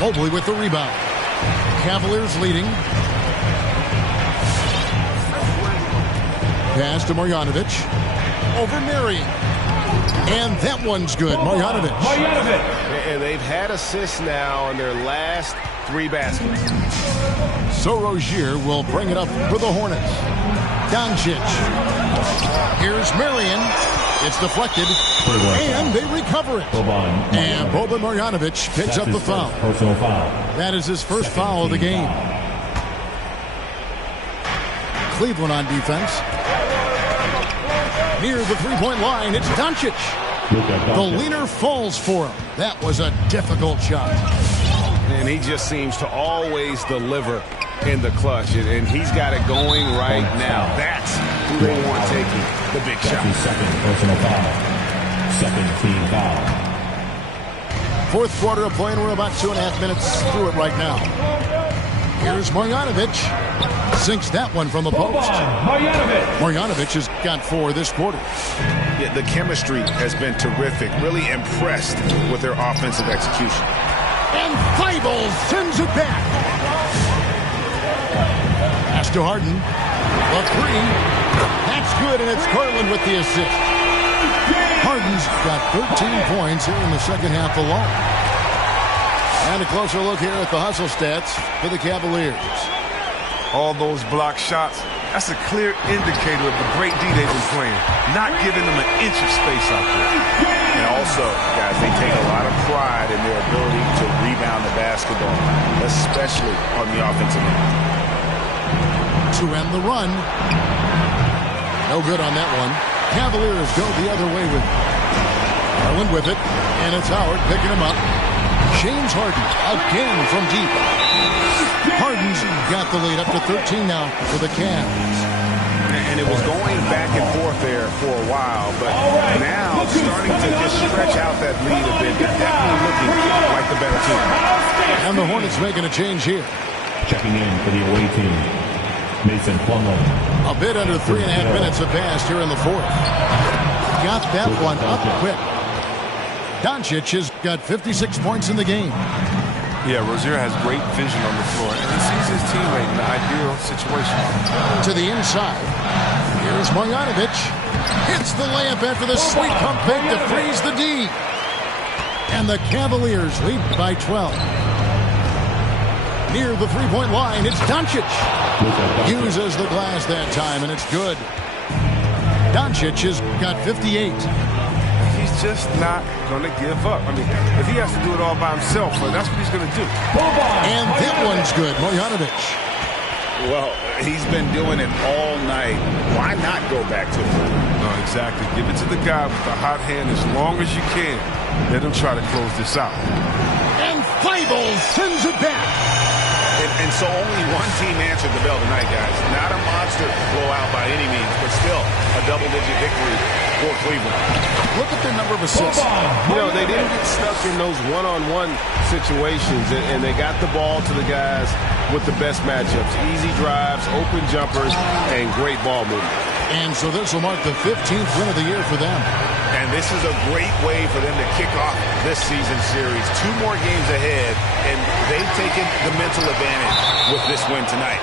Mobley with the rebound. Cavaliers leading. Pass to Marjanovic. Over Marion. And that one's good. Marjanovic. And they've had assists now in their last 3 baskets. So Rozier will bring it up for the Hornets. Doncic. Here's Marion. It's deflected. And they recover it. And Boban Marjanovic picks up the foul. Personal foul. That is his first foul of the game. Cleveland on defense. Near the three-point line, it's Doncic. The leaner falls for him. That was a difficult shot. And he just seems to always deliver in the clutch. And he's got it going right now. That's who they want taking the big shot. Second personal foul. Second team foul. Fourth quarter of play, and we're about 2.5 minutes through it right now. Here's Marjanovic. Sinks that one from the post. Marjanovic has got 4 this quarter. Yeah, the chemistry has been terrific. Really impressed with their offensive execution. And Thibault sends it back. Pass to Harden. The three. That's good, and it's Garland with the assist. Harden's got 13 points here in the second half alone. And a closer look here at the hustle stats for the Cavaliers. All those block shots, that's a clear indicator of the great D they've been playing. Not giving them an inch of space out there. And also, guys, they take a lot of pride in their ability to rebound the basketball, especially on the offensive end. To end the run. No good on that one. Cavaliers go the other way with it. Garland with it, and it's Howard picking him up. James Harden again from deep. Harden's got the lead up to 13 now for the Cavs. And it was going back and forth there for a while, but now starting to just stretch out that lead a bit. They're definitely looking like the better team. And the Hornets making a change here. Checking in for the away team. Mason Plumlee. A bit under 3.5 minutes have passed here in the fourth. Got that one up quick. Doncic has got 56 points in the game. Yeah, Rozier has great vision on the floor, and he sees his teammate in the ideal situation. To the inside. Here's Marjanovic. Hits the layup after the sweet pump fake to freeze the D. And the Cavaliers lead by 12. Near the three-point line, it's Doncic. Uses the glass that time, and it's good. Doncic has got 58. He's just not going to give up. I mean, if he has to do it all by himself, that's what he's going to do. And that one's good, Marjanovic. Well, he's been doing it all night. Why not go back to it? No, exactly. Give it to the guy with the hot hand as long as you can. Let him try to close this out. And Thybulle sends it back. And so only one team answered the bell tonight, guys. Not a monster blowout by any means, but still a double-digit victory for Cleveland. Look at the number of assists. You know, they didn't get stuck in those one-on-one situations, and they got the ball to the guys with the best matchups. Easy drives, open jumpers, and great ball movement. And so this will mark the 15th win of the year for them. And this is a great way for them to kick off this season series. 2 more games ahead, and they've taken the mental advantage with this win tonight.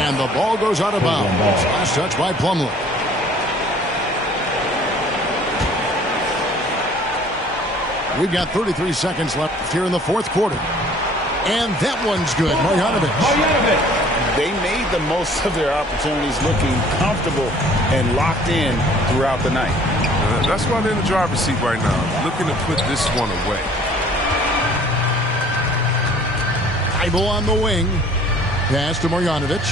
And the ball goes out of bounds. Last touch by Plumlee. We've got 33 seconds left here in the fourth quarter. And that one's good, Marjanovic. They made the most of their opportunities, looking comfortable and locked in throughout the night. That's why they're in the driver's seat right now, looking to put this one away. Thybulle on the wing. Pass to Marjanovic.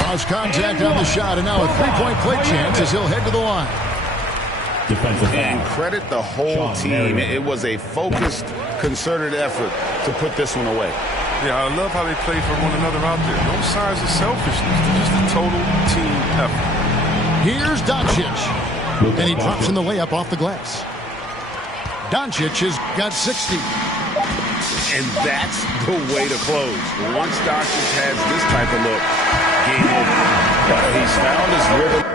Cross contact on the shot, and now a three-point play chance as he'll head to the line. And credit the whole team. It was a focused, concerted effort to put this one away. Yeah, I love how they play for one another out there. No signs of selfishness. Just a total team effort. Here's Doncic. And he drops in the layup off the glass. Doncic has got 60. And that's the way to close. Once Doncic has this type of look, game over. He's found his rhythm.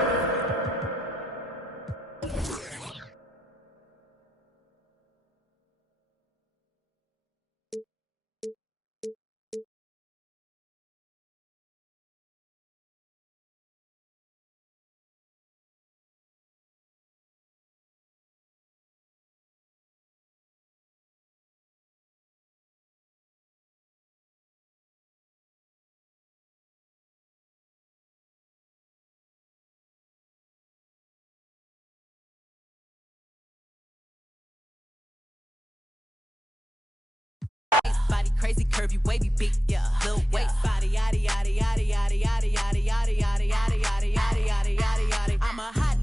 Body crazy, curvy, wavy, big, yeah. Little weight, body, yaddy, yaddy, yaddy, yaddy, yaddy, yaddy, yaddy, yaddy, yaddy, yaddy, yaddy, yaddy, yaddy, yaddy. I'm a hot.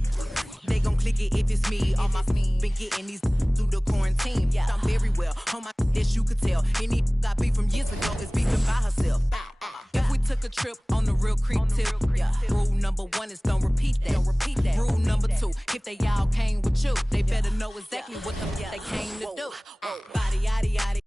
They gon' click it if it's me. All my been getting these through the quarantine. Yeah, I'm very well. On my as you could tell. Any I beef from years ago is beefing by herself. If we took a trip on the real creep tip, yeah. Rule number 1 is don't repeat that. Don't repeat that. Rule number 2, if they all came with you, they better know exactly what the they came to do. Body, yaddy, yaddy.